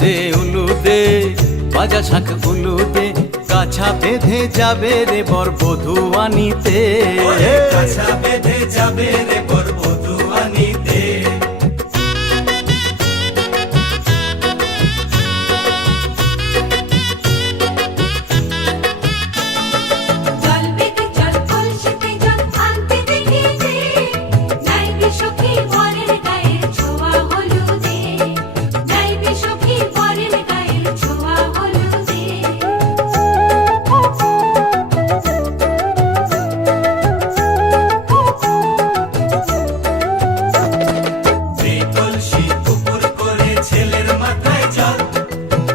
দে উলু দে, বাজা শাঁখ উলু দে, কাছা বেঁধে যাবে রে বর বধূ আনিতে। কাছা বেঁধে যাবে রে বর বধূ আনিতে।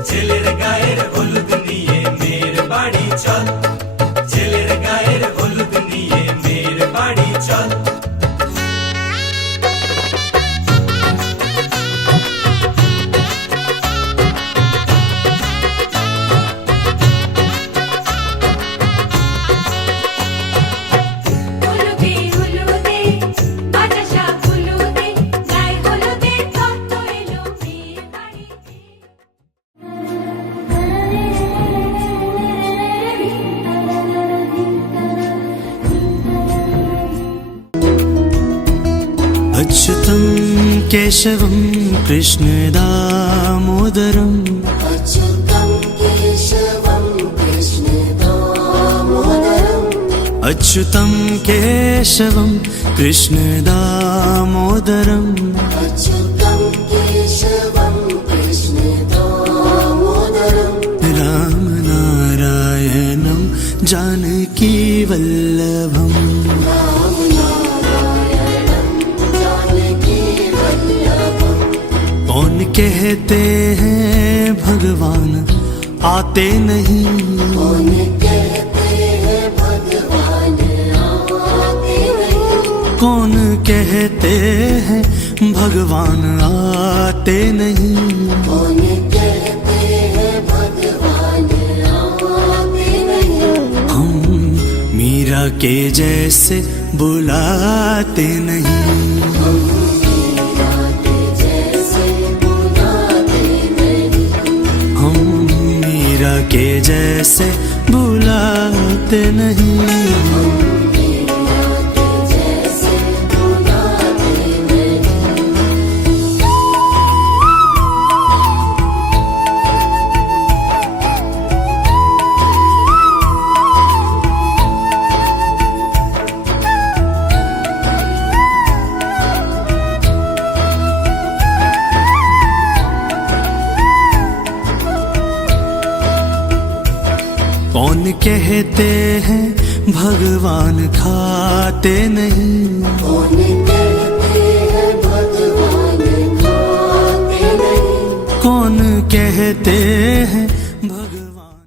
ছেলের গায়ের হলুদ নিয়ে মেয়ের বাড়ি চল, ছেলের গায়ের হলুদ নিয়ে মেয়ের বাড়ি চল। अच्युतं केशवं कृष्ण दामोदरम्, अच्युतं केशवं कृष्ण दामोदरम्, अच्युतं केशवं कृष्ण दामोदरम्, अच्युतं केशवं कृष्ण दामोदरम्, रामनारायणं जानकी वल्लभम्। कौन कहते हैं भगवान आते नहीं, कौन कहते हैं भगवान आते नहीं, कौन कहते हैं भगवान आते नहीं, कौन कहते हैं भगवान आते नहीं, हम मीरा के जैसे बुलाते नहीं, हम मीरा के जैसे बुलाते नहीं। कौन कहते हैं भगवान खाते नहीं, कौन कहते हैं भगवान खाते नहीं, कौन कहते हैं भगवान।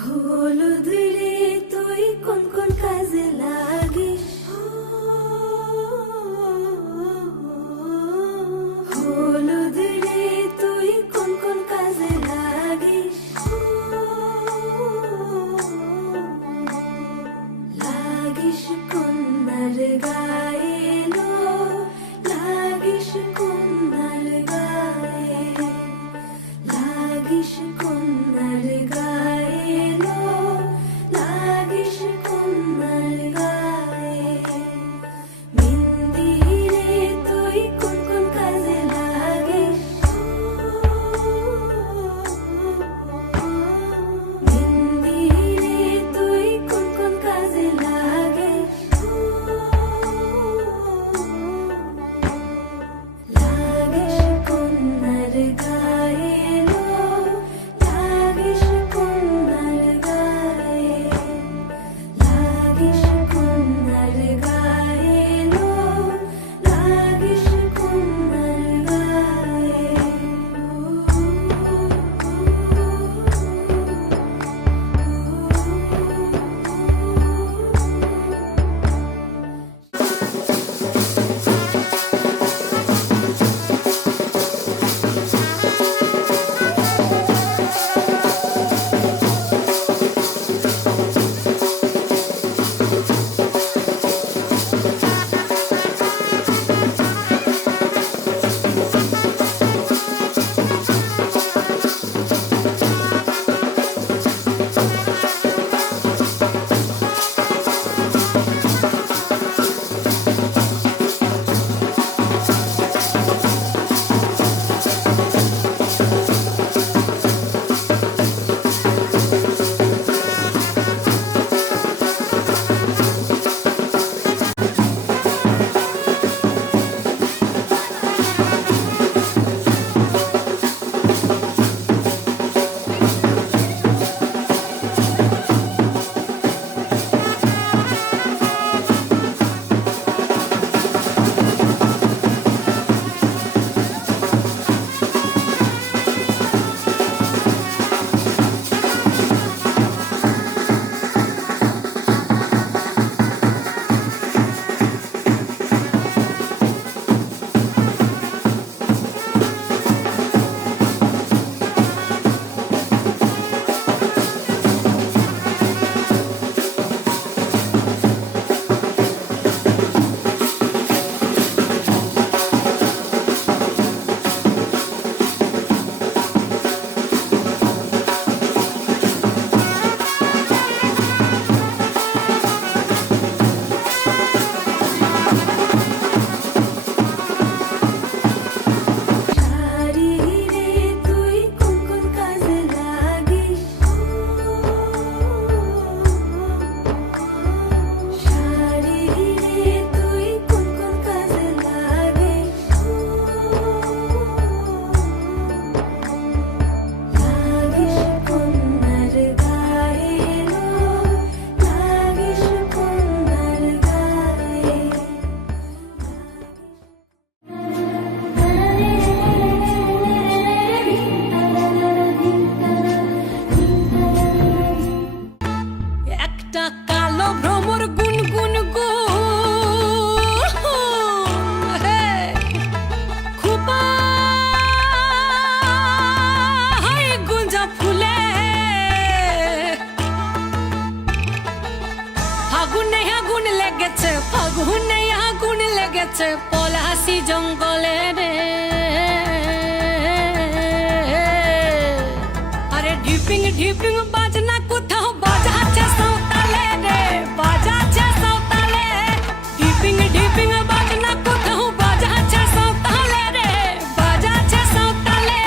হলুদ রে তুই কোন কোন কাজে লাগিস, হলুদ রে তুই কোন কোন গেছে পলাশি জঙ্গলে রে। আরে ঢিপিং ঢিপিং বাজনা কোথাও বাজাচ্ছে সাঁওতালে রে, বাজাচ্ছে সাঁওতালে। ঢিপিং ঢিপিং বাজনা কোথাও বাজাচ্ছে সাঁওতালে রে, বাজাচ্ছে সাঁওতালে।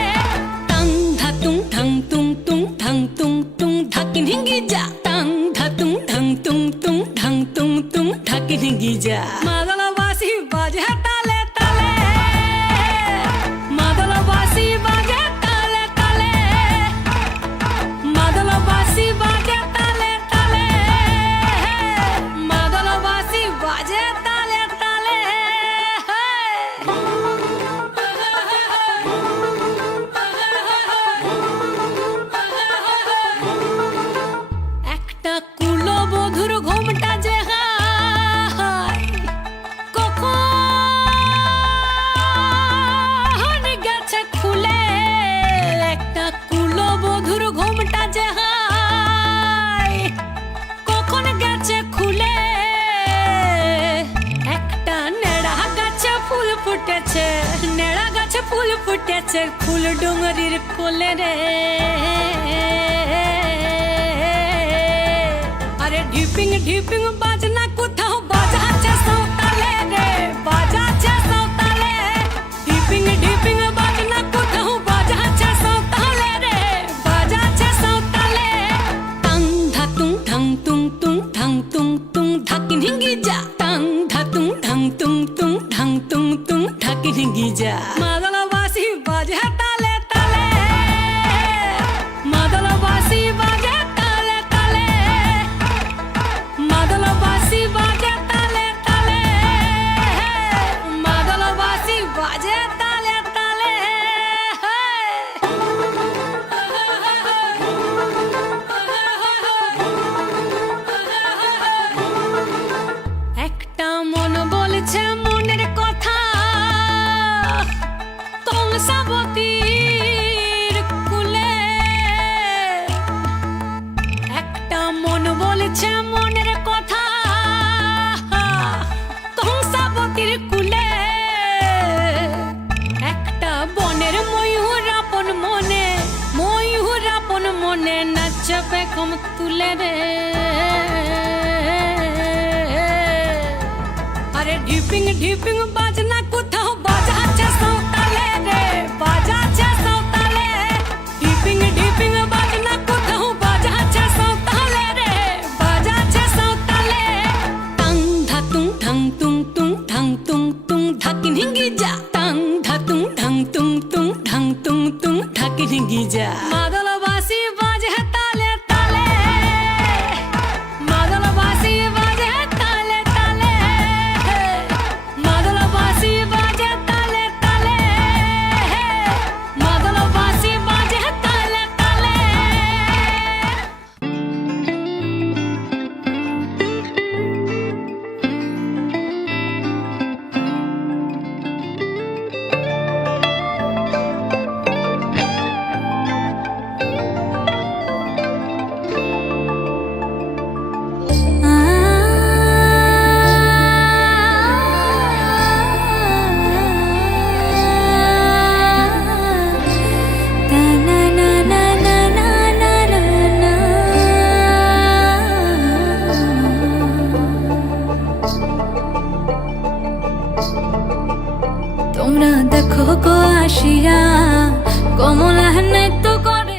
টাং ধাতুং ঢং তুং তুং ঢং তুং তুং ঢাকিন হিঙ্গি যা। টাং ধাতুং ঢং তুং তুং ঢং তুং তুং ঢাকিন হিঙ্গি যা। মাদলবাসী বাজে তালে তালে, মাদলবাসী বাজে তালে তালে, মাদলবাসী বাজে তালে তালে, মাদলবাসী বাজে তালে তালে। একটা কুলবধূর ঘোমটা যে হায়, কখন গেছে খুলে। একটা কুলবধূর ঘোমটা যে হায়, কখন গেছে খুলে। একটা নেড়া গাছে ফুল ফুটেছে, নেড়া গাছে ফুল ফুটেছে ফুল ডুঙরির কোলে রে। আরে ঢিপিং ঢিপিং বাজনা কোথাও বাজাচ্ছে সাঁওতালে রে, বাজাচ্ছে সাঁওতালে। ঢিপিং ঢিপিং বাজনা কোথাও বাজাচ্ছে সাঁওতালে রে, বাজাচ্ছে সাঁওতালে। টাং ধাতুং ঢং তুং তুং ঢং তুং তুং ঢাকিন হিঙ্গি যা। টাং ধাতুং ঢং তুং তুং ঢং তুং তুং ঢাকিন হিঙ্গি যা। মাদলবাসী বাজে তালে তালে, মাদলবাসী বাজে তালে তালে, মাদলবাসী বাজে তালে তালে, মাদলবাসী বাজে তালে তালে। একটা মন বলছে মনের কথা, কংসাবতীর কুলে। একটা মন বলছে মনের কথা, কংসাবতীর কুলে। একটা বনের ময়ূর আপন মনে, ময়ূর আপন মনে নাচবে কম তুলে রে। আরে ঢিপিং ঢিপিং বাজনা কোথাও বাজাচ্ছে সাঁওতালে রে, বাজাচ্ছে সাঁওতালে। ঢিপিং ঢিপিং বাজনা কোথাও বাজাচ্ছে সাঁওতালে রে, বাজাচ্ছে সাঁওতালে। টাং ধাতুং ঢং তুং তুং ঢং তুং তুং ঢাকিন হিঙ্গি যা। টাং ধাতুং ঢং তুং তুং ঢং তুং তুং ঢাকিন হিঙ্গি যা। মাদলবাসী বাজে তালে তালে, মাদলবাসী বাজে তালে তালে, মাদলবাসী বাজে তালে তালে, মাদলবাসী বাজে তালে তালে। তোমরা দেখো গো আসিয়া কমলা নৃত্য করে।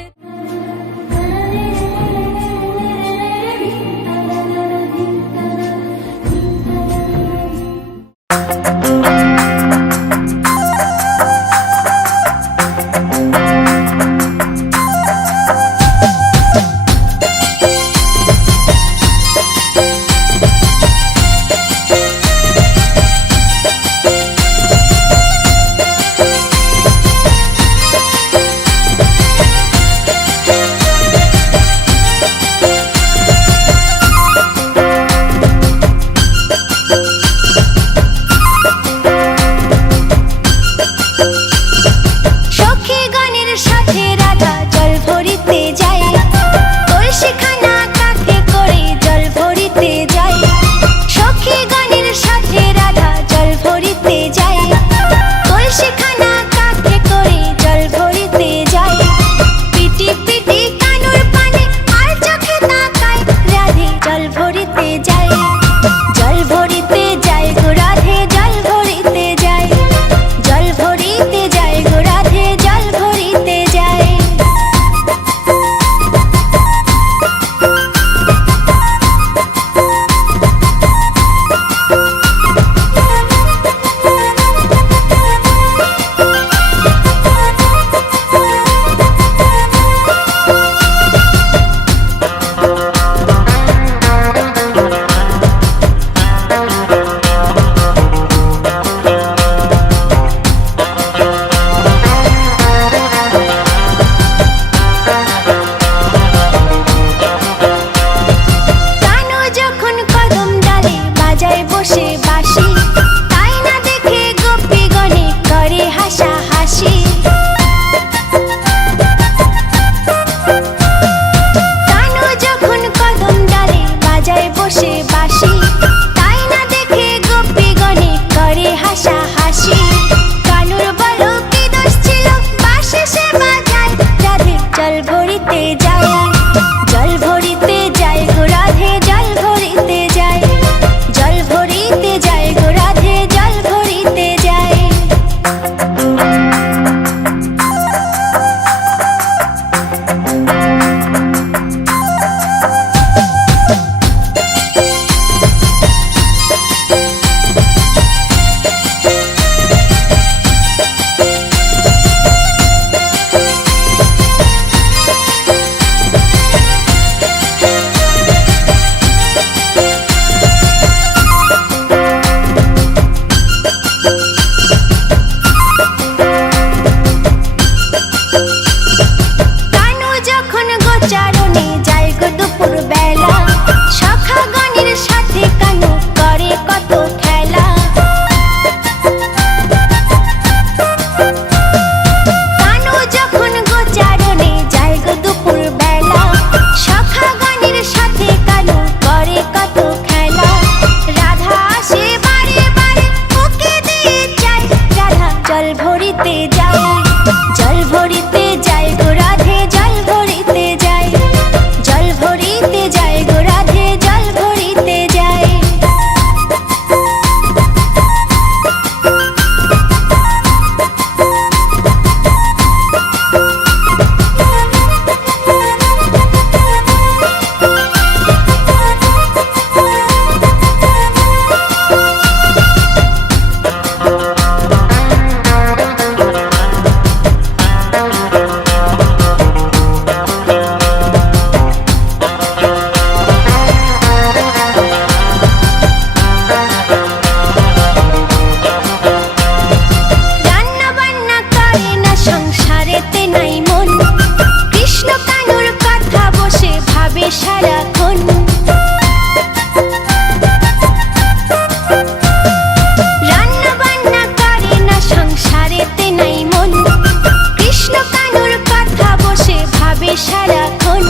ভাবে সারাক্ষণ।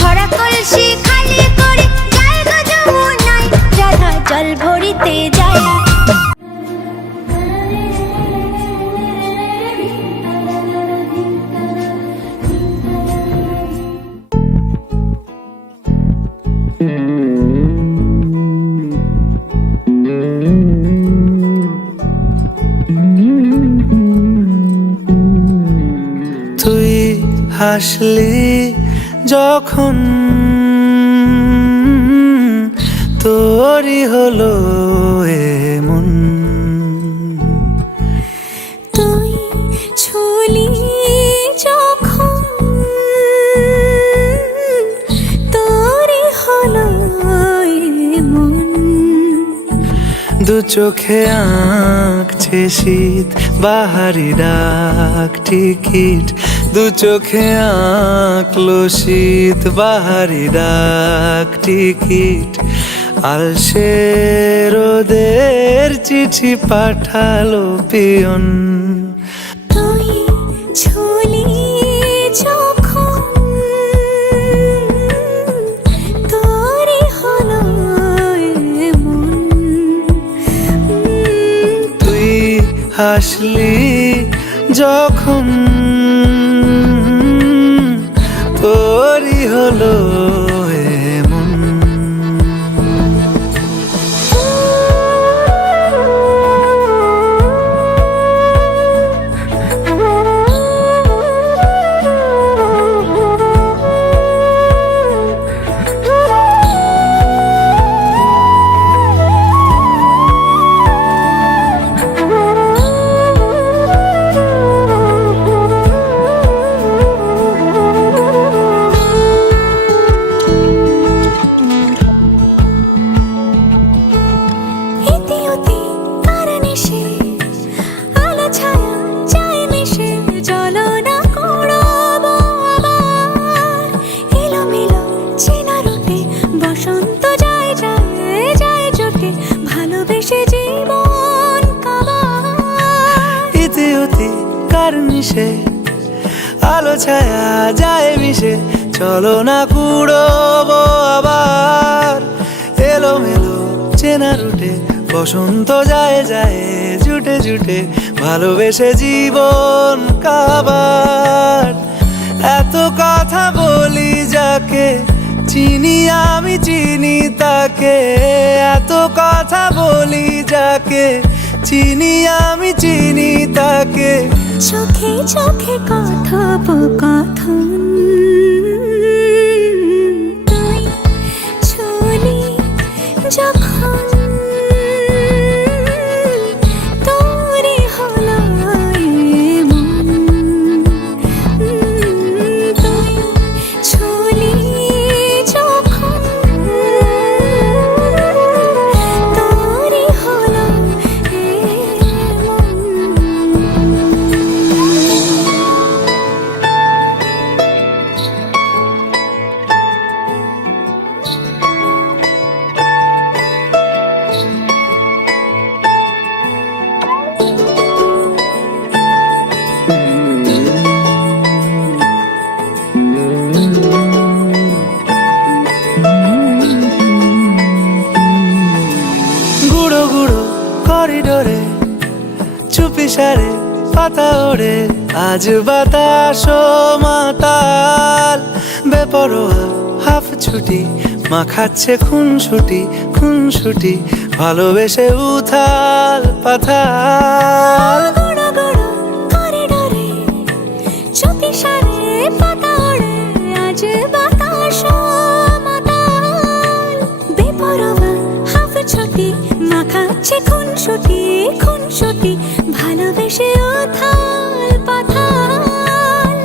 ভরা কলসি খালি করে যায় গো যমুনায়, রাধা জল ভরিতে যায়। তুই হাসলি যখন তোরই হলো এমন, তুই ছুলি যখন তোরই হলো মন। দু চোখে আঁকছে শীত বাহারি ডাক টিকিট, দু চোখে আঁকলো শীত বাহারি ডাক টিকিট। আলসে রোদের চিঠি পাঠালো পিয়ন, তুই ছুলি যখন তোরই হলো মন। তুই হাসলি যখন তোরই হলো এমন। আলো ছায়া যায় মিশে, চলো না কুড়োবো আবার। এলোমেলো চেনা রুটে বসন্ত যায় যায় জুটে জুটে, ভালোবেসে জীবন কাবার। এত কথা বলি যাকে চিনি আমি চিনি তাকে, এত কথা বলি যাকে চিনি আমি চিনি তাকে। চোখে চোখে কথোপকথন, তুই ছুলি যখন তোরই হলো মন। তুই ছুলি যখন তোরই হলো মন। গুঁড়ো গুঁড়ো করিডোরে চুপি সারে পাতা ওড়ে, আজ বাতাস মাতাল বেপরোয়া হাফ ছুটি, মাখাচ্ছে খুনসুটি খুনসুটি, ভালোবেসে উথাল পাথাল। গুঁড়ো গুঁড়ো করিডোরে চুপি সারে পাতা ওড়ে, আজ বাতাস মাতাল বেপরোয়া হাফ ছুটি, মাখাচ্ছে খুনসুটি খুনসুটি, ভালোবেসে উথাল পাথাল।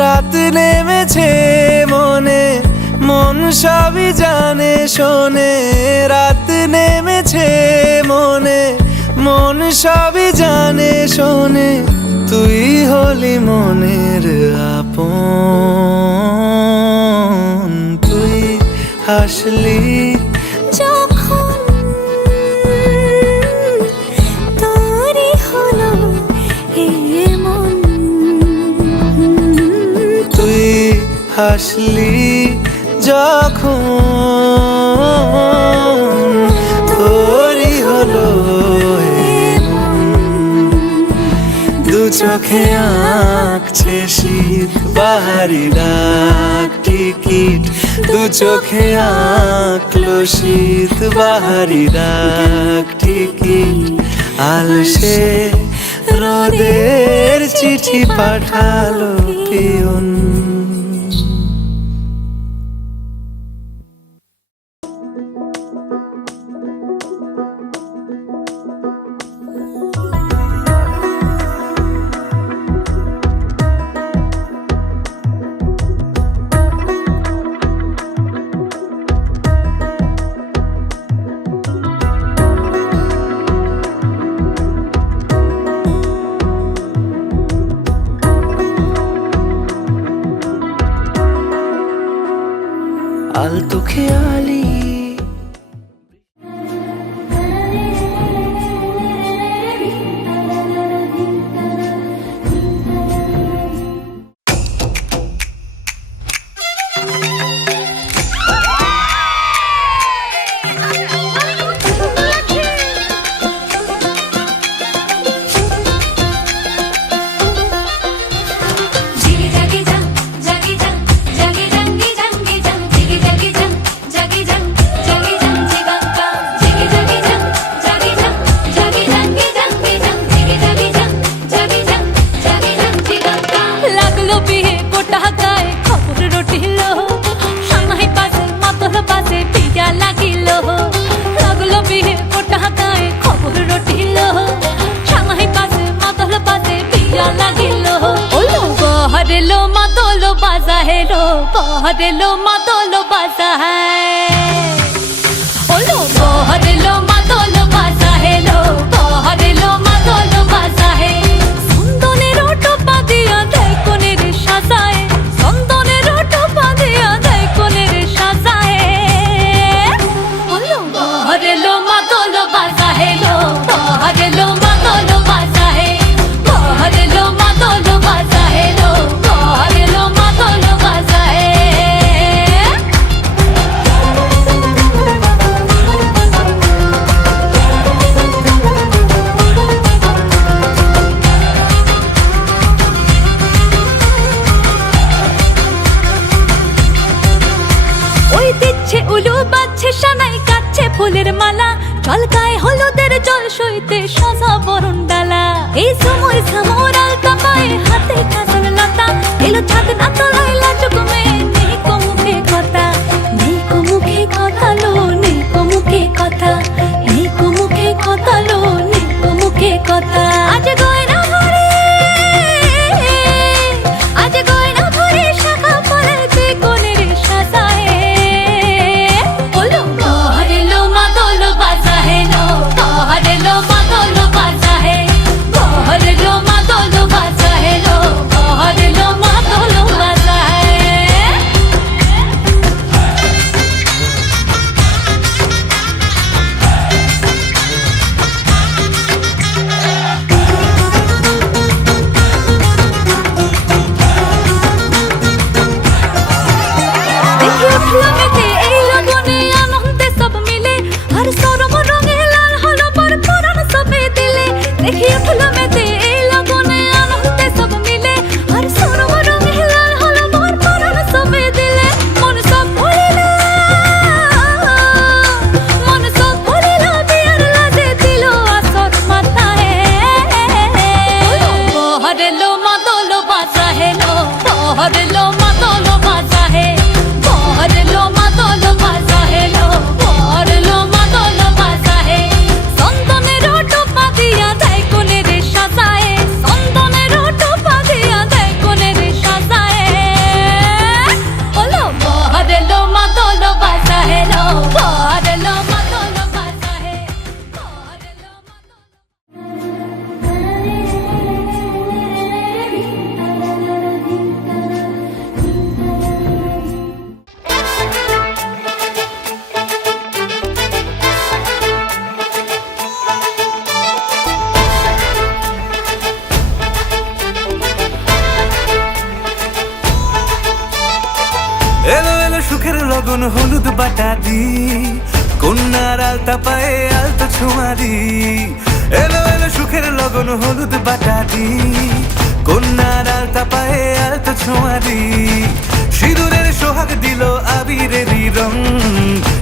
রাত নেমেছে মনে মন সবই জানে শোনে, রাত নেমেছে মনে মন সবই জানে শোনে। তুই হলি মনের আপন, তুই হাসলি যখন তোরই হলো মন। তুই হাসলি যখন তোরই হলো দু চোখে আঁকছে শীত বাহারি ডাক টিকিট দু চোখে আঁকলো শীত বাহারি ডাক টিকিট আলসে রোদের চিঠি পাঠালো পিয়ন আলতো খেয়ালি बहरेलो मातोलो बाजा है ओलो बहरेलो मातोलो बाजा है लो बहरेलो मातोलो बाजा है संदने रोटो पादिया दाई कोने रे साजाए संदने रोटो पादिया दाई कोने रे साजाए ओलो बहरेलो मातोलो बाजा है लो बहरेलो मातोलो बाजा है बहरेलो मातोलो बाजा है लो बहरेलो मातोलो बाजा है উলু বাজছে সানাই কাচ্ছে ফুলের মালা চলকায় হলুদের জল সইতে সাজা বরণ ডালা এই সময় সামর আলতা পায়ে হাতে কাজল লতা এলো ছাদ না তলায় লাজুক মেয়ে নেই কো মুখে কথা নেই কো মুখে কথা লো নেই কো মুখে কথা নেই কো মুখে কথা লো নেই কো মুখে কথা আজ গয়না ভরে আজ গয়না ভরে শাখা পড়েছে কোনের সাজায় बहरेलो मातोलो बाजा है बहरेलो मातोलो बाजा है लो बहरेलो मातोलो बाजा है देखिए फूलों में थे এই লগনে আনন্দে সব মিলে আর সরম রঙে লাল হলো পরপরান সবে দিলে দেখিয়ে ফুল মেতে এই লগনে আনন্দে সব মিলে আর সরম রঙে লাল হলো পরপরান সবে দিলে মন সব ভরিল বিয়ার লাজে দিল আসর মাথায় বহরেলো মাতলো বাজা হে লো বহরেলো মাতলো বাজা হে বহরেলো লগন হলুদ বাটা দি, কন্যার আলতা পায়ে আলতো ছোঁয়া দি। এলো এলো সুখের লগন হলুদ বাটা দি, কন্যার আলতা পায়ে আলতো ছোঁয়া দি। সিঁদুরের সোহাগ দিল আবিরেরই রং,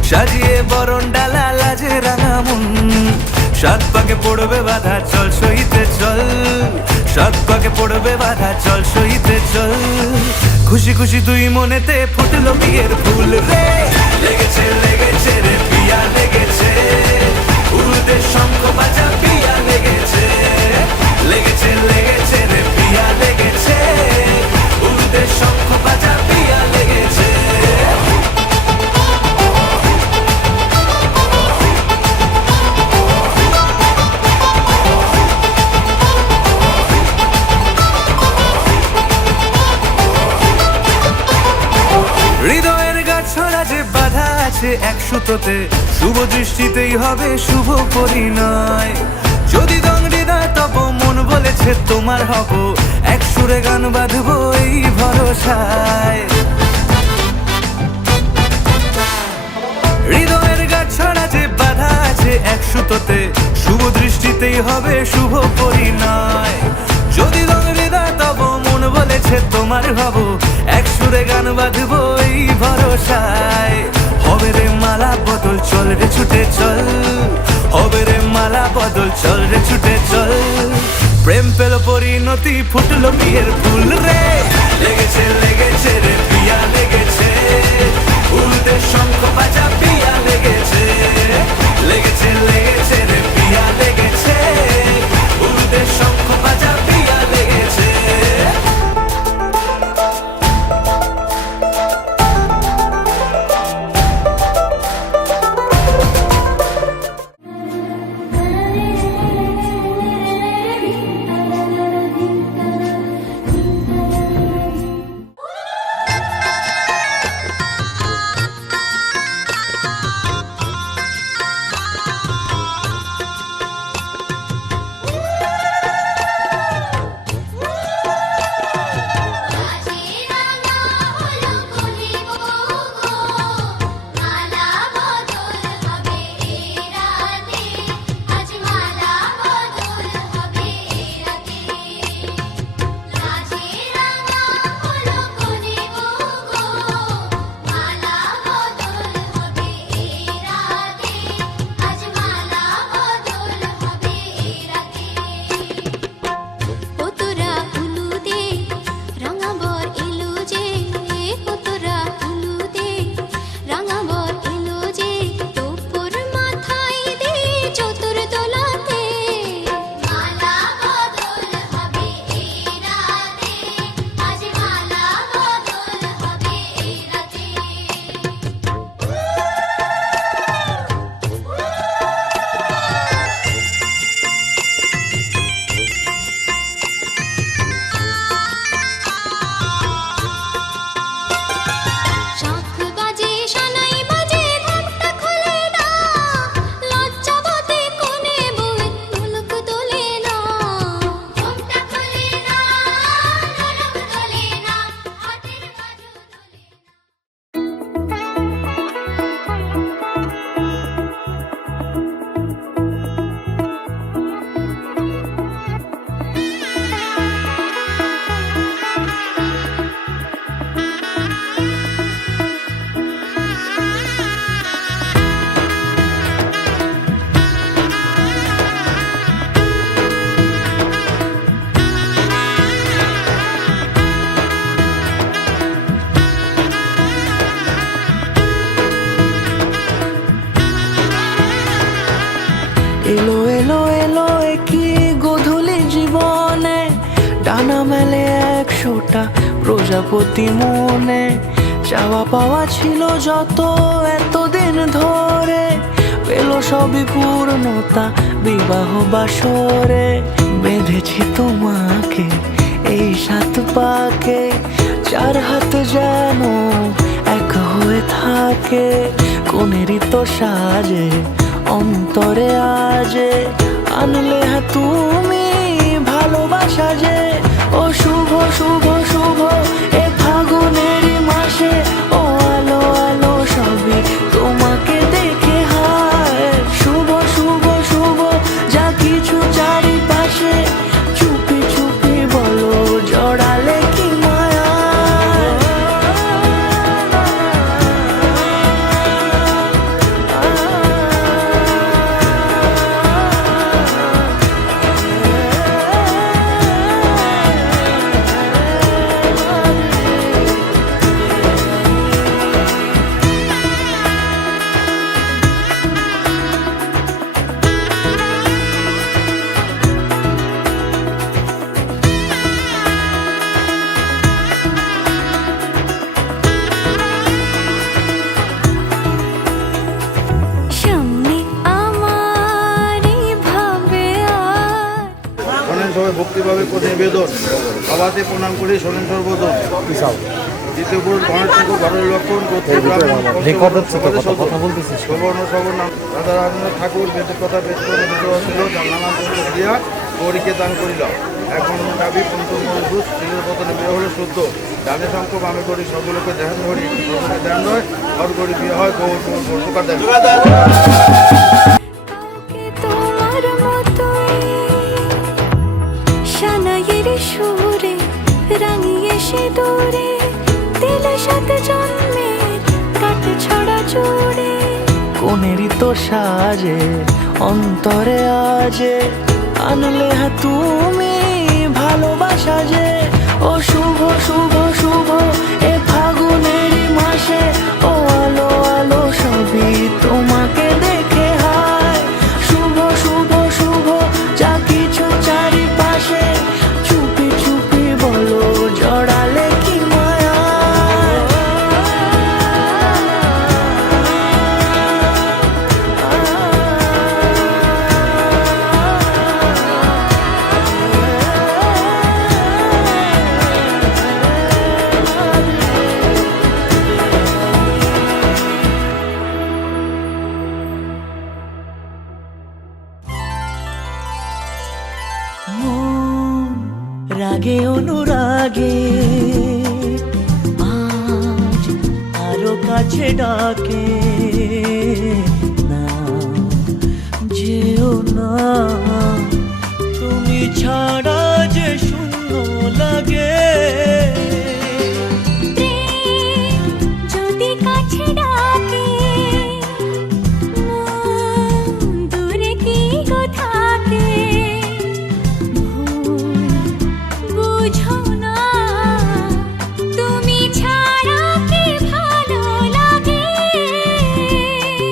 সাজিয়ে বরণ ডালা লাজে রাঙা মন। সাত পাকে পড়বে বাধা চল সইতে চল, সাত পাকে পড়বে বাধা চল সইতে চল। খুশি খুশি দুই মনেতে ফুটলো বিয়ের ফুল রে, লেগেছে লেগেছে রে পিয়া লেগেছে, উড়ুতে শঙ্খ বাজা পিয়া লেগেছে, লেগেছে লেগেছে রে পিয়া লেগেছে, উড়ুতে শঙ্খ বাজা পিয়া লেগেছে। হৃদয়ের গাছড়া যে বাধা আছে এক সুতোতে, শুভ দৃষ্টিতেই হবে শুভ পরিণয়। যদি দং হৃদয় তব মন বলেছে তোমার হব, এক সুরে গান বাঁধবো এই ভরসায়। হৃদয়ের গাছড়া যে বাধা আছে এক সুতোতে, শুভ দৃষ্টিতেই হবে শুভ পরিণয়। যদি দং হৃদয় তব মন বলেছে তোমার হব, এক সুরে গান বাঁধবো এই ভরসায়। হবে রে মালা বদল চল রে ছুটে চল, হবে রে মালা বদল চল রে ছুটে চল। প্রেম পেল পরিণতি ফুটলো বিয়ের ফুল রে, লেগেছে লেগেছে রে পিয়া লেগেছে, উড়তে শঙ্খ বাজা পিয়া লেগেছে, লেগেছে লেগেছে রে পিয়া লেগেছে, উড়তে শঙ্খ বাজা পিয়া লেগেছে। এলো এলো এলো কি গোধূলি জীবনে, ডানা মেলে 100টা প্রজাপতি মনে। চাওয়া পাওয়া ছিল যত এতদিন ধরে, পেল সবই পূর্ণতা বিবাহ বাসরে। বেঁধেছি তোমাকে এই 7 পাকে, 4 হাত যেন এক হয়ে থাকে। কোনেরই তো সাজে অন্তরে আজে, আনলে হ্যাঁ তুমি ভালোবাসা যে। ও শুভ শুভ শুভ এ ফাগুনেরই মাসে, ও আলো আলো নিবেদন সভাতে প্রণাম করে শোনেন সর্বদন দ্বিতীয় পুরুষ গণেশ ঠাকুর ঘরের লক্ষণ সুবর্ণ সবর্ণ রাধারাধন ঠাকুর বেদের কথা বেদ করে ছিল নানান দিয়া গৌরীকে দান করিল এখন দাবি পঞ্চমুষ ছেলের পতনে বিয়ে হলে শুদ্ধ ডানে শঙ্খ বামে করি সবগুলোকে ধ্যান ধরি সবগুলোকে ধ্যান নয় ঘর করি বিয়ে হয় গৌর দেন কাউকে তোমার মতোই সানাইয়ের সুরে রাঙিয়ে সে দূরে দিলে সাথে জন্মের কাট ছড়া জুড়ে কোনেরই তো সাজে অন্তরে আজে আনলে তুমি ভালোবাসা যে ও শুভ শুভ শুভ এ ফাগুনেরই মাসে ও আলো আলো সবই তোমাকে দেখে হায় শুভ শুভ শুভ যা কিছু চারিপাশে চুপি চুপি বলো জড়ালে কি মায়া রাগে অনুরাগে আজ আরো কাছে ডাকে না যেও না তুমি ছাড়া যে শূন্য লাগে প্রেম যদি কাছে ডাকে মন দূরে কি গো থাকে বুঝো না তুমি ছাড়া কি ভালো লাগে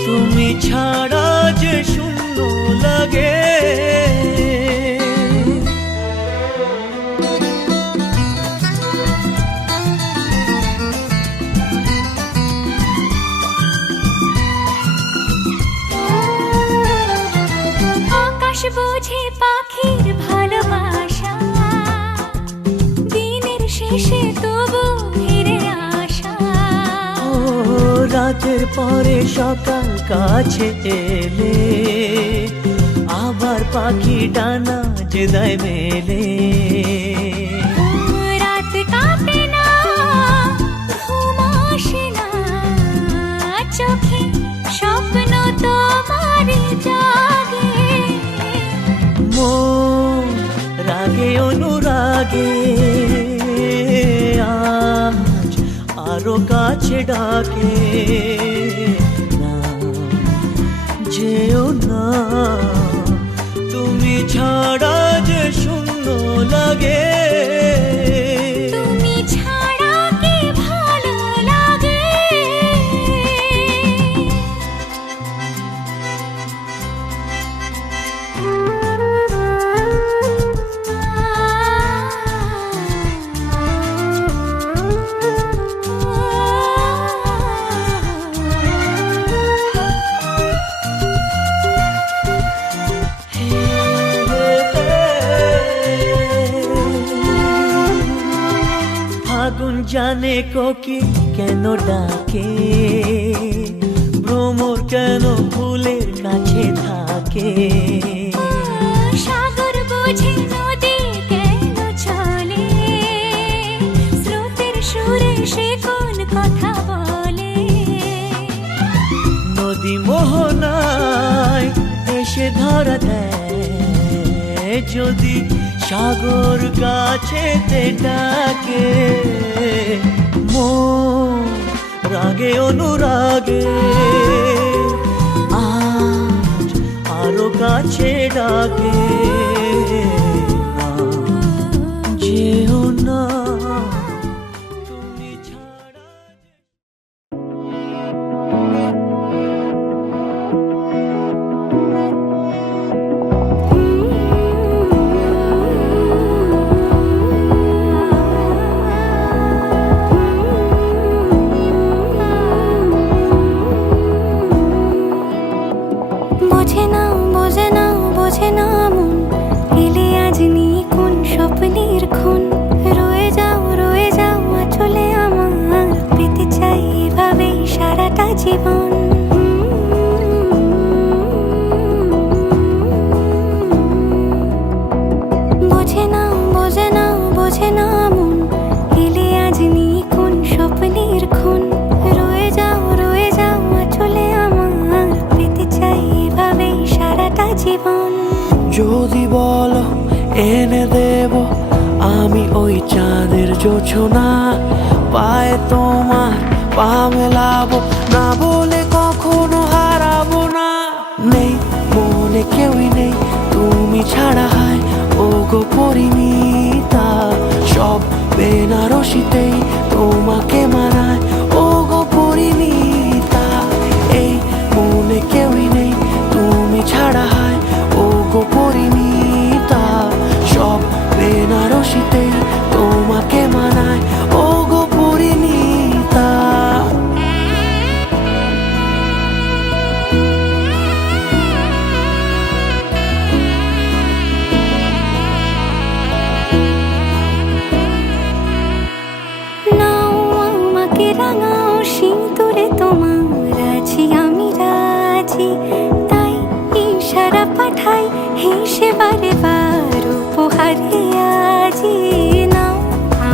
তুমি ছাড়া যে শূন্য লাগে আকাশ বোঝে পাখির ভালোবাসা দিনের শেষে তবু ফিরে আসা ও রাতের পরে সকাল কাছে এলে আবার পাখি ডানা যে দেয় মেলে রাত কাটে না ঘুম আসে না চোখে স্বপ্ন তোমার জাগে মন রাগে অনুরাগে আজ আরো কাছে ডাকে না যেও না তুমি ছাড়া যে শূন্য লাগে তুমি ছাড়া কি ভালো লাগে ফাগুন জানে কোকিল কেন ডাকে ভ্রমর কেন ফুলের কাছে থাকে সাগর বোঝে নদী কেন চলে স্রোতের সুরে সে কোন কথা বলে নদী মোহনায় এসে ধরা দেয় যদি সাগর কাছে ডাকে মন রাগে অনুরাগে আজ আরো কাছে ডাকে না যেও না তুমি ছাড়া বোঝে না বোঝে না বোঝে না মন চাঁদের জোছনা পায়ে তোমার পা মেলাবো না বলে কখনো হারাবো না। নেই মনে কেউই নেই তুমি ছাড়া, হায় ও গো পরিণীতা। সব বেনারসিতেই তোমাকে মানায় ও গো পরিণীতা। এই মনে কেউই নেই তুমি ছাড়া, হায় ও গো পরিণীতা। সব বেনারসিতেই তোমাকে মানায় ও গো পরিণীতা। নাও আমাকে রাঙাও সিঁদুরে তোমার আছি আমি রাজি। তাই ইশারা পাঠাই হেসে বারে বার উপহারে আজি। নাও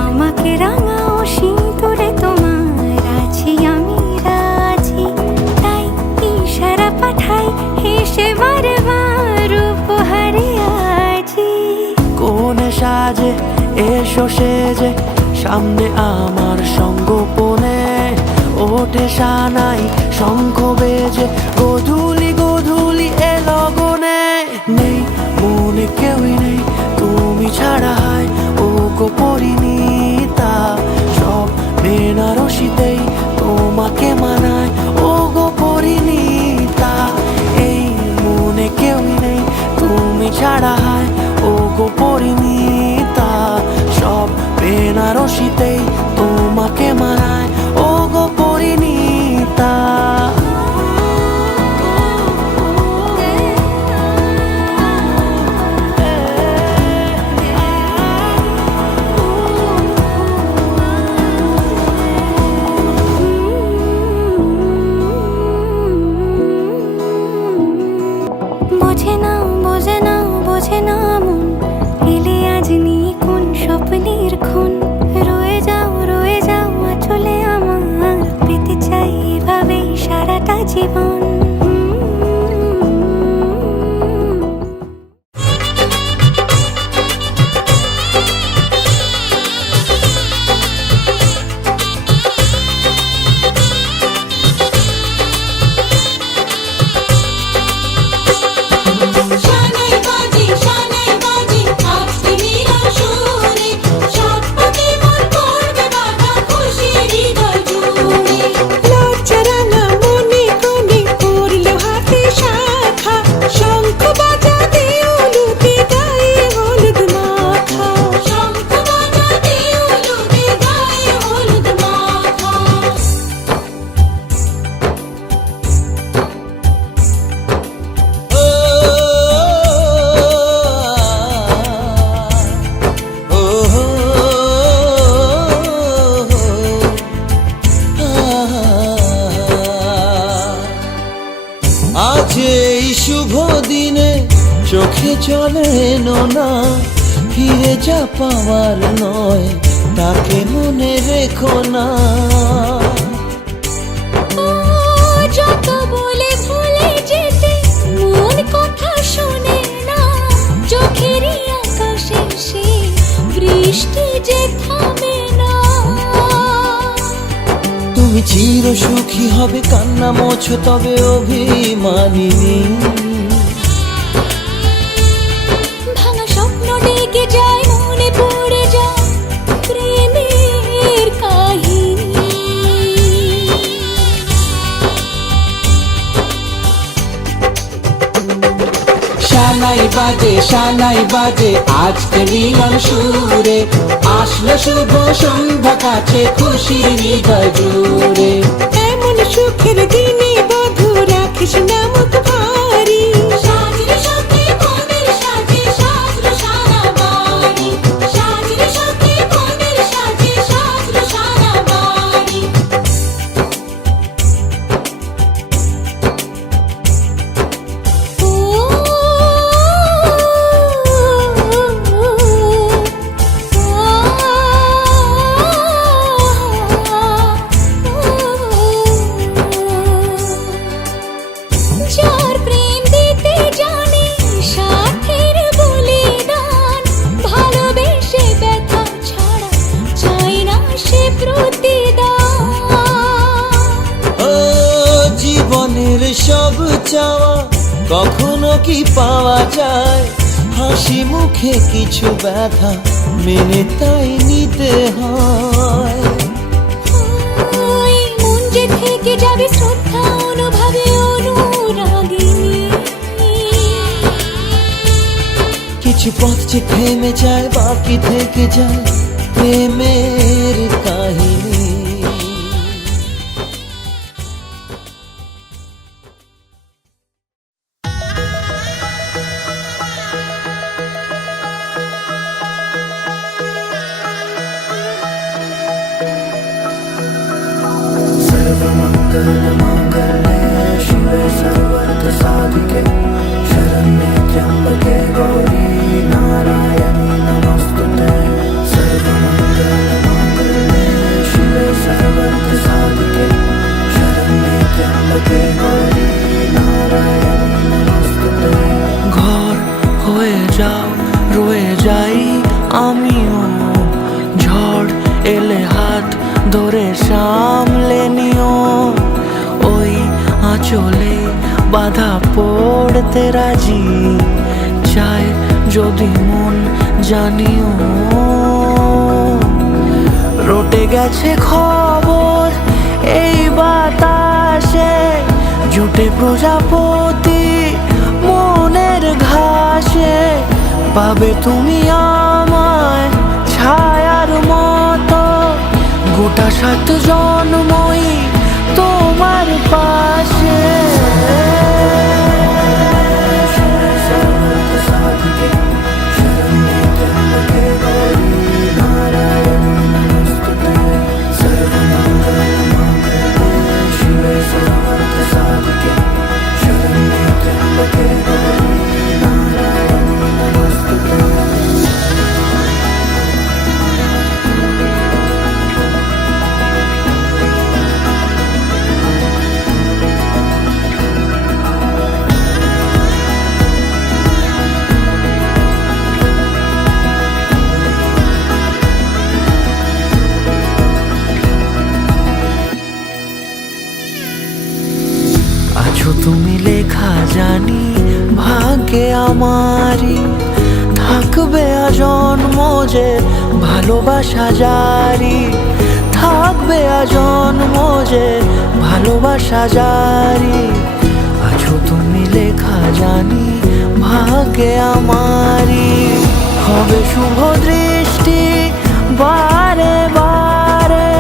আমাকে রাঙাও সিঁদুরে তোমার আছি আমি রাজি। তাই ইশারা পাঠাই হেসে বারে বার উপহারে আজি। কোনে সাজে এসো সেজে সামনে আমার সঙ্গোপনে, ওঠে সানাই শঙ্খ বেজে গোধূলি গোধূলি এ লগনে। নেই মনে কেউই নেই তুমি ছাড়া, হায় ও গো পরিণীতা। সব বেনারসিতেই তোমাকে মানায় ও গো পরিণীতা। এই মনে কেউই নেই তুমি ছাড়া, হায় ও গো পরিণীতা। সব বেনারসিতেই তোমাকে মানায় ও গো পরিণীতা। বোঝে না বোঝে না বোঝে না মন, এলে আজ নিয়ে কোন স্বপ্নের খুন। রয়ে যাও চলে আমার, পেতে চাই এভাবেই সারাটা জীবন। শানাই বাজে আজকে মিলন সুরে, সৎপথে মন করবে বাধা খুশি হৃদয় জুড়ে। লজ্জারাঙা মনে কোণে পড়লো হাতে শাখা, শঙ্খ বাজাতে উলুতে গায়ে হলুদ মাখা। শঙ্খ বাজাতে উলুতে গায়ে হলুদ মাখা। আজ এই শুভ দিনে চোখে চলে না, ফিরে যা পাওয়ার নয় তাকে মনে রেখো না। যত বলে ভুলে যেতে মন কথা শোনে না। চোখেরই আকাশে সে বৃষ্টি যে থামে না। তুমি চির সুখী হবে কান্না মোছো তবে অভিমানিনী। ভাঙা স্বপ্ন ডেকে যায় মনে পড়ে যায় প্রেমের কাহিনী। শানাই বাজে আজকে মিলন সুরে, আসলো শুভ সন্ধ্যা কাছে খুশি হৃদয় জুড়ে। এমন সুখের দিনে বধূ রাখিস না মুখ ভারী। সাজরে সখী কোনের সাজে সাজলো সারা বাড়ি। সাজরে সখী কোনের সাজে সাজলো সারা বাড়ি। যা সব চাওয়া কখনো কি পাওয়া যায়? হাসি মুখে কিছু ব্যথা মেনে তাই নিতে হয়। ওই মন যে থেকে যাবে শ্রদ্ধা অনুভবে অনুরাগিনী। কিছু পথ যে থেমে যায়, বাকি থেকে যায় প্রেমের কাহিনী। ঘর হয়ে যাও, রয়ে যাই আমিও। ঝড় এলে হাত ধরে সামলে নিও। ওই আঁচলে বাধা পড়তে রাজি, চাই যদি মন জানিও। রটে গেছে খবর এই বাতাসে, জুটে প্রজাপতি মনের ঘাসে। পাবে তুমি আমায় ছায়ার মতো, গোটা 7 জন্মই তোমার পাশে। আছো তুমি লেখা জানি ভাগ্যে আমারই, থাকবে আজন্ম যে ভালোবাসা জারি। থাকবে আজন্ম যে ভালোবাসা জারি। আছো তুমি লেখা জানি ভাগ্যে আমারই। হবে শুভ দৃষ্টি বারে বারে,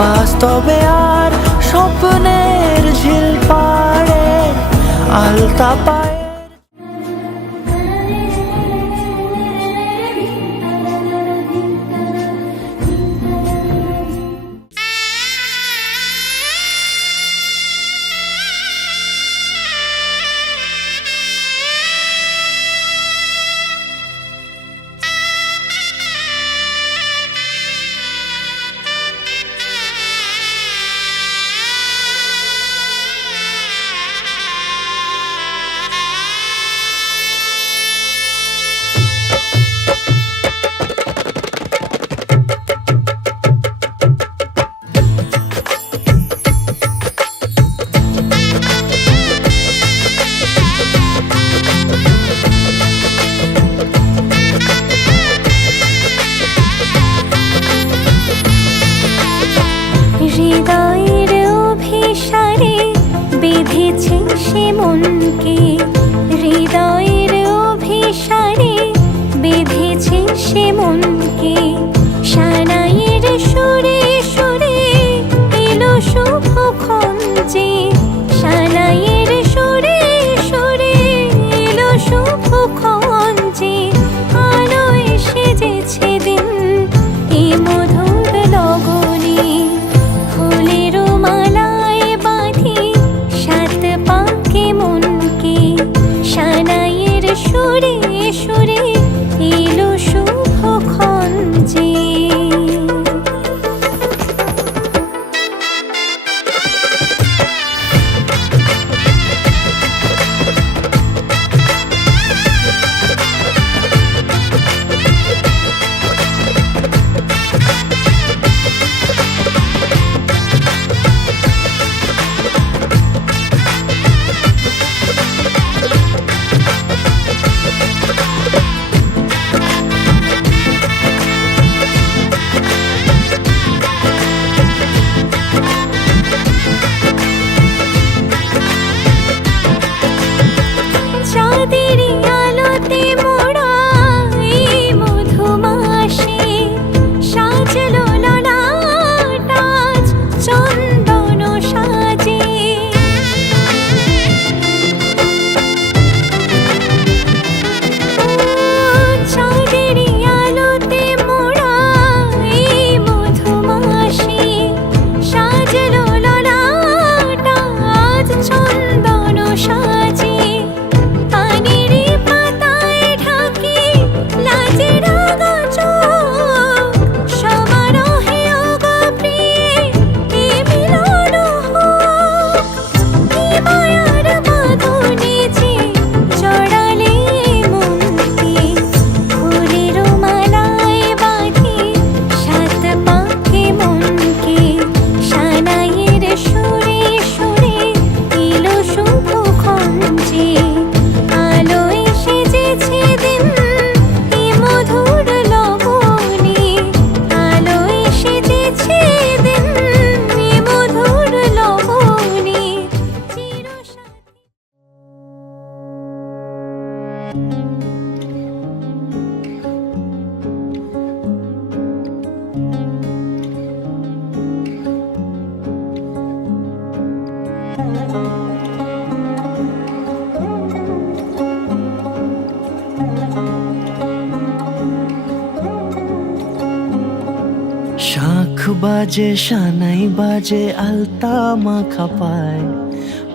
বাস্তবে আর স্বপ্নের ঝিল পাড়ে আলতা পায়ে। হৃদয়ের অভিসারে বেঁধেছে সে মনকে। হৃদয়ের অভিসারে বেঁধেছে সে মনকে। সানাইয়ের সুরে সুরে এলো শুভক্ষণ যে। সানাইয়ের সুরে সুরে এলো শুভক্ষণ যে। আলোয় সেজেছে দিন এ মধুর লগনে। ফুলের মালায় বাঁধি 7 পাকে মনকে। সানাইয়ের সুরে সুরে এলো শুভক্ষণ যে। শাঁখ বাজে সানাই বাজে আলতা মাখা পায়,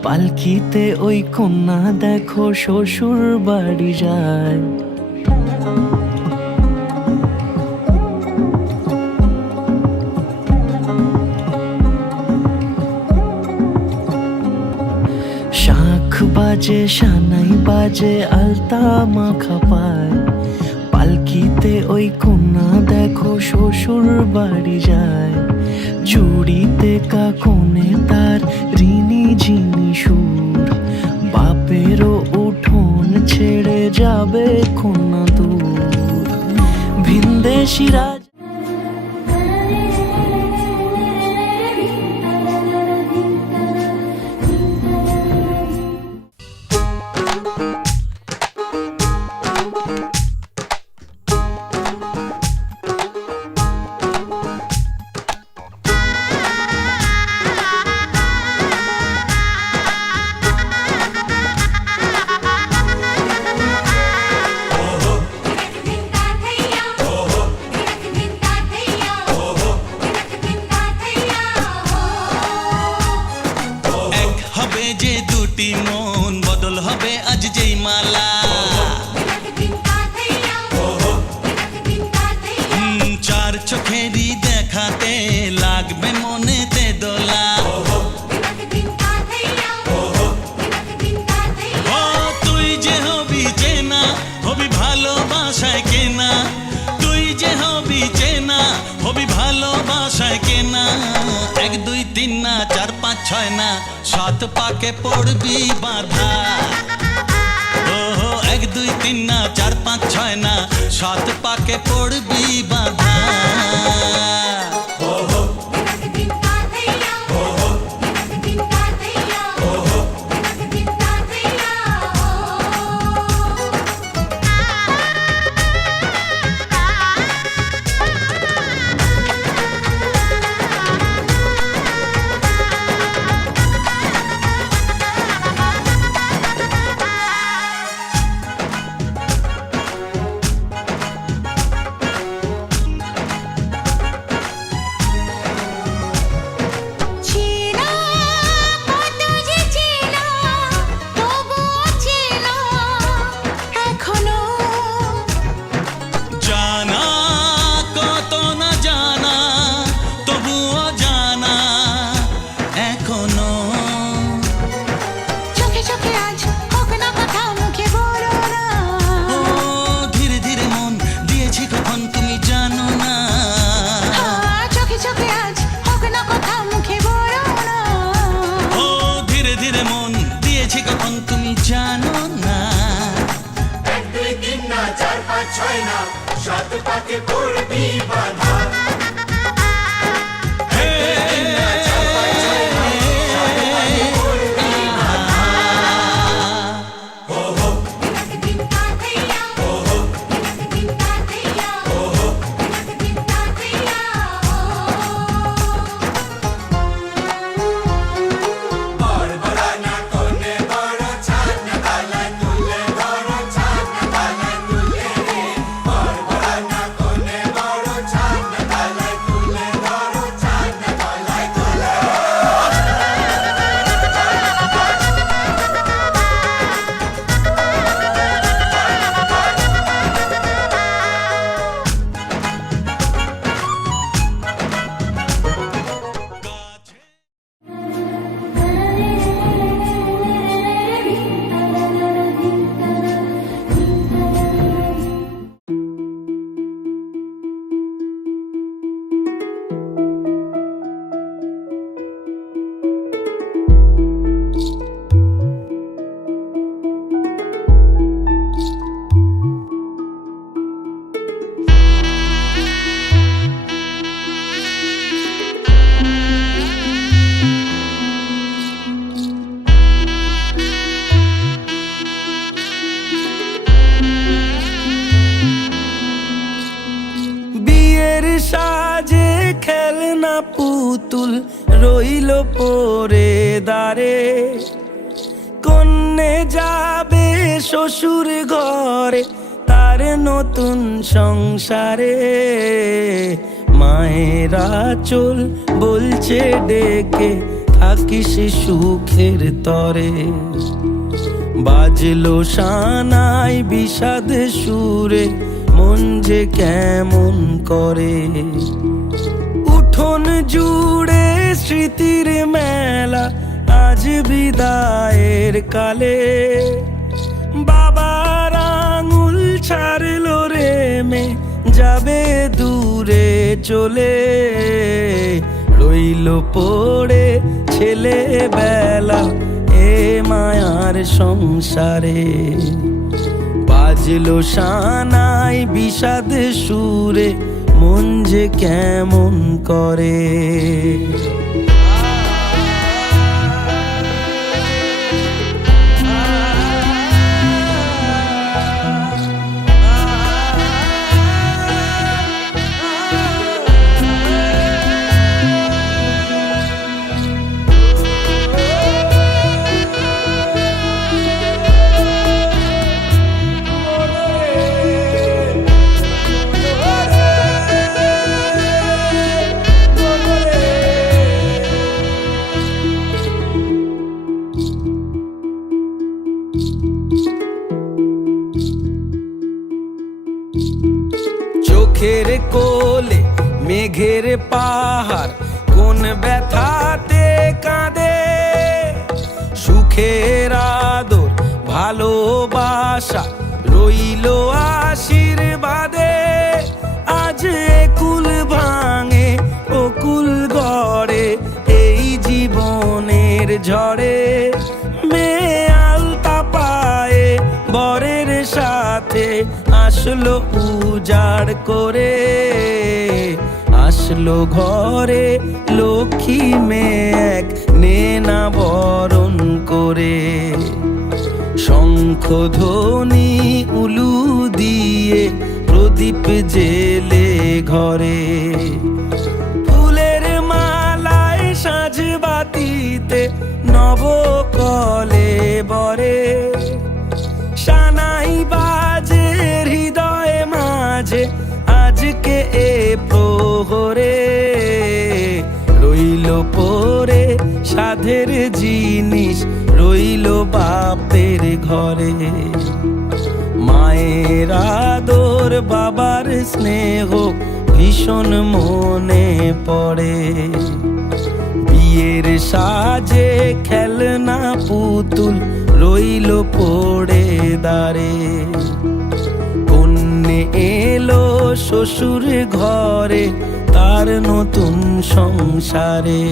পালকিতে ওই কন্যা দেখো শ্বশুর বাড়ি যায়। শাঁখ বাজে সানাই বাজে আলতা মাখা পায়, পালকিতে ওই কন্যা দেখো শ্বশুর বাড়ি যায়। চুড়িতে কাকনে তার ঋণী ঝিনি সুর, বাপেরও উঠোন ছেড়ে যাবে কন্যা দূর। ভিনদেশি রাজ হবে যে দুটি মন, বদল হবে আজ যেই মালা। চার চোখেরই দেখাতে লাগবে মনেতে দোলা। ও তুই যে হবি চেনা, হবি ভালোবাসায় কেনা। তুই যে হবি চেনা, হবি ভালোবাসায় কেনা। 1 2 3 না 4 5 6 না 7 পাকে পড়বি বাধা। ওহো 1 2 3 না 4 5 6 না 7 পাকে পড়বি বাধা। চেনা কত যে চেনা, তবুও চেনা এখনো। জানা কত না জানা, তবুও জানা এখনো। চোখে চোখে আজ হোক না কথা, মুখে বলো না। ও ধীরে ধীরে মন দিয়েছি কখন তুমি জানো না। চোখে চোখে আজ হোক না কথা, মুখে বলো না। ও ধীরে ধীরে মন দিয়েছি কখন তুমি জানো না। 1 2 3 না 4 5 6 না 7 পাকে পড়বি বাধা। খেলনা পুতুল রইল পরে দাঁড়ে, কন্যে যাবে শ্বশুর ঘরে তার নতুন সংসারে। মায়েরা চল বলছে ডেকে থাকিস সুখের তরে। বাজলো সানাই বিষাদ সুরে মন যে কেমন করে। উঠোন জুড়ে স্মৃতির মেলা আজ বিদায়ের কালে। বাবার আঙুল ছাড়লো রে মে যাবে দূরে চলে। রইল পড়ে ছেলে বেলা এ মায়ার সংসারে। বাজলো সানাই বিষাদ সুরে মন যে কেমন করে। চোখের কোলে মেঘের পাহাড় কোন ব্যথাতে কাঁদে। সুখের আদর ভালোবাসা রইল আশীর্বাদে। আজ একুল ভাঙে অকুল গড়ে এই জীবনের ঝড়ে। মেয়ে আলতা পায়ে বরের সাথে আসলো উজাড় করে। আসলো ঘরে লক্ষ্মী মেয়ে এক নেনা বরণ করে। শঙ্খ ধ্বনি উলু দিয়ে প্রদীপ জেলে ঘরে। ফুলের মালায় সাজ বাতিতে নবকলে বরে। সানাই বাজে হৃদয় মাঝে আজকে এ প্রহরে। রইল পরে সাধের জিনিস রইল বাপের ঘরে। মায়ের আদর বাবার স্নেহ ভীষণ মনে পড়ে। বিয়ের সাজে খেলনা পুতুল রইল পড়ে দাঁড়ে। কন্যে এলো শ্বশুর ঘরে তার নতুন সংসারে।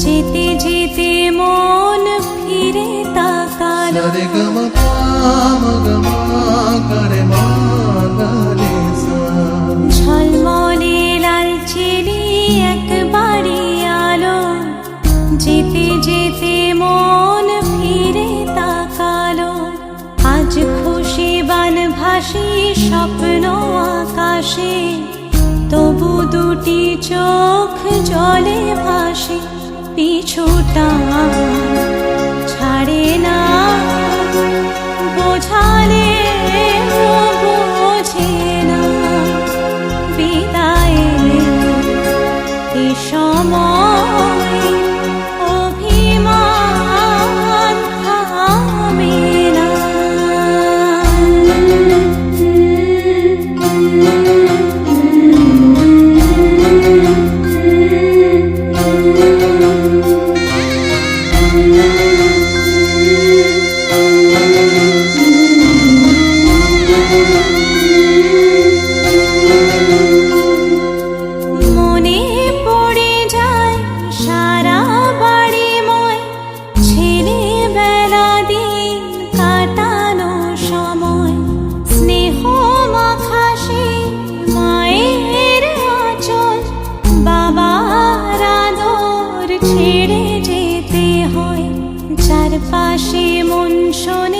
যেতে যেতে মন ফিরে তাকালো ঝলমলে লালচেরি একবারই আলো যেতে যেতে মন ফিরে তাকালো আজ খুশি বানভাসি স্বপ্ন আকাশে তবু দুটি চোখ জলে ভাসে পিছুটা ছাড়ে না বোঝালে বোঝে না বিদায়ের এ সময় অভিমান থামে না মনে পড়ে যায় সারা বাড়িময় ছেলেবেলা দিন কাটানো সময় স্নেহ মাখা সেই মায়ের আঁচল বাবার আদর ছেড়ে যেতে হয় চারপাশে মন শোনে